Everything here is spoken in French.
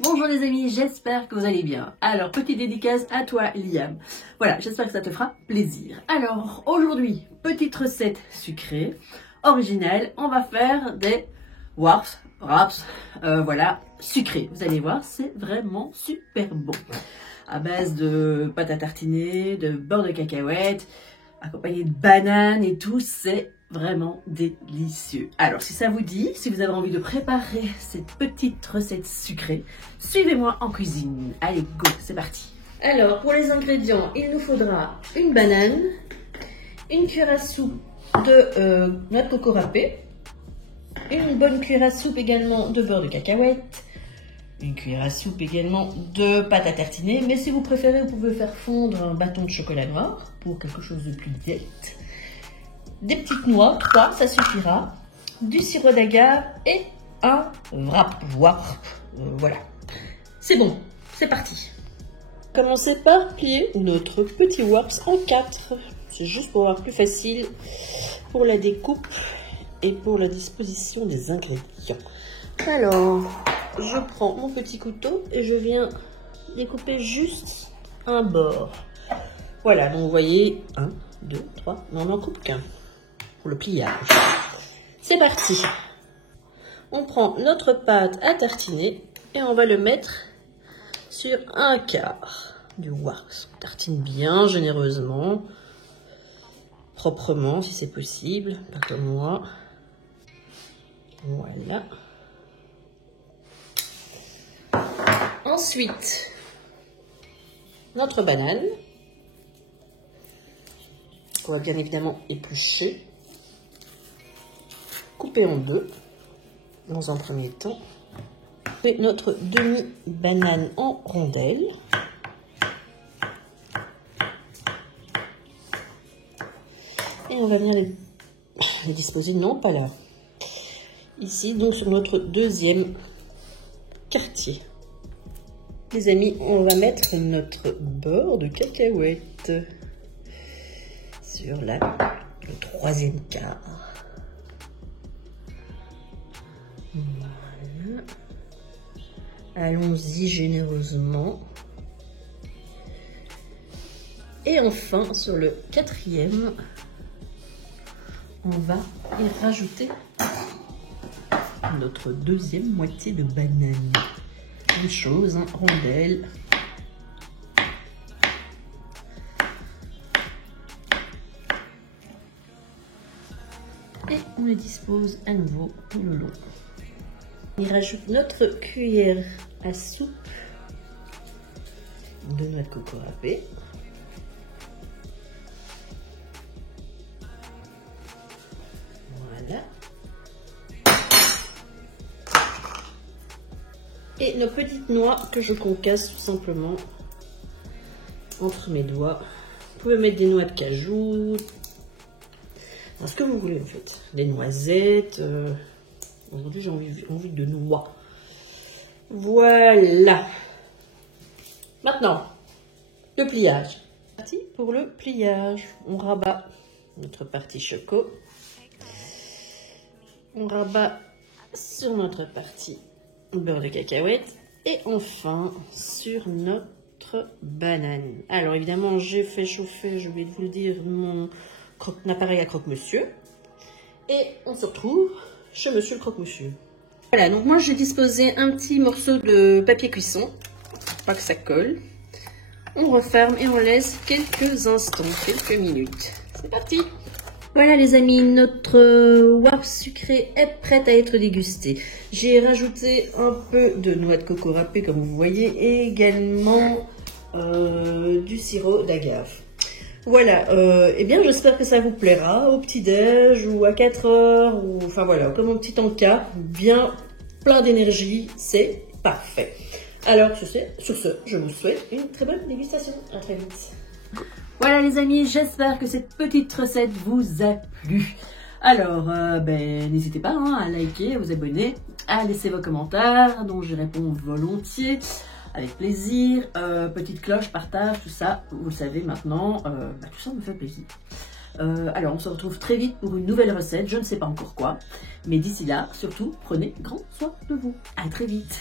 Bonjour les amis, j'espère que vous allez bien. Alors, petite dédicace à toi Liam. Voilà, j'espère que ça te fera plaisir. Alors, aujourd'hui, petite recette sucrée, originale. On va faire des wraps, voilà, sucrés. Vous allez voir, c'est vraiment super bon. À base de pâte à tartiner, de beurre de cacahuète, accompagné de bananes et tout, c'est vraiment délicieux. Alors, si ça vous dit, si vous avez envie de préparer cette petite recette sucrée, suivez-moi en cuisine. Allez, go, c'est parti. Alors, pour les ingrédients, il nous faudra une banane, une cuillère à soupe de noix de coco râpée, une bonne cuillère à soupe également de beurre de cacahuète, une cuillère à soupe également de pâte à tartiner, mais si vous préférez, vous pouvez faire fondre un bâton de chocolat noir pour quelque chose de plus diète. Des petites noix, 3, ça suffira, du sirop d'agave et un wrap. Voilà, c'est bon, c'est parti. Commencez par plier notre petit wraps en 4. C'est juste pour avoir plus facile pour la découpe et pour la disposition des ingrédients. Alors, je prends mon petit couteau et je viens découper juste un bord. Voilà, donc vous voyez, 1, 2, 3, mais on n'en coupe qu'un pour le pliage. C'est parti. On prend notre pâte à tartiner et on va le mettre sur un quart du wraps. On tartine bien généreusement, proprement si c'est possible, pas comme moi. Voilà. Ensuite, notre banane, qu'on va bien évidemment éplucher, couper en deux dans un premier temps, et notre demi-banane en rondelles. Et on va venir les disposer, non pas là, ici donc sur notre deuxième quartier. Les amis, on va mettre notre beurre de cacahuète sur le troisième quart. Voilà. Allons-y généreusement. Et enfin, sur le quatrième, on va y rajouter notre deuxième moitié de banane. Même chose, hein, rondelle. Et on les dispose à nouveau tout le long. On y rajoute notre cuillère à soupe de noix de coco râpée. Voilà. Et nos petites noix que je concasse tout simplement entre mes doigts. Vous pouvez mettre des noix de cajou, ce que vous voulez en fait. Des noisettes. Aujourd'hui j'ai envie de noix. Voilà. Maintenant, le pliage. Parti pour le pliage. On rabat notre partie choco. On rabat sur notre partie beurre de cacahuète et enfin sur notre banane. Alors évidemment j'ai fait chauffer, je vais vous le dire, mon appareil à croque-monsieur et on se retrouve chez monsieur le croque-monsieur. Voilà, donc moi j'ai disposé un petit morceau de papier cuisson pour pas que ça colle. On referme et on laisse quelques instants, quelques minutes. C'est parti. Voilà les amis, notre wraps sucré est prête à être dégusté. J'ai rajouté un peu de noix de coco râpée comme vous voyez et également du sirop d'agave. Voilà, eh bien j'espère que ça vous plaira au petit-déj ou à 4 heures, ou enfin voilà, comme un petit encas, bien plein d'énergie, c'est parfait. Alors sur ce, je vous souhaite une très bonne dégustation. À très vite. Voilà les amis, j'espère que cette petite recette vous a plu. Alors, n'hésitez pas à liker, à vous abonner, à laisser vos commentaires, dont je réponds volontiers, avec plaisir. Petite cloche, partage, tout ça, vous le savez maintenant, tout ça me fait plaisir. Alors, on se retrouve très vite pour une nouvelle recette, je ne sais pas encore quoi. Mais d'ici là, surtout, prenez grand soin de vous. À très vite.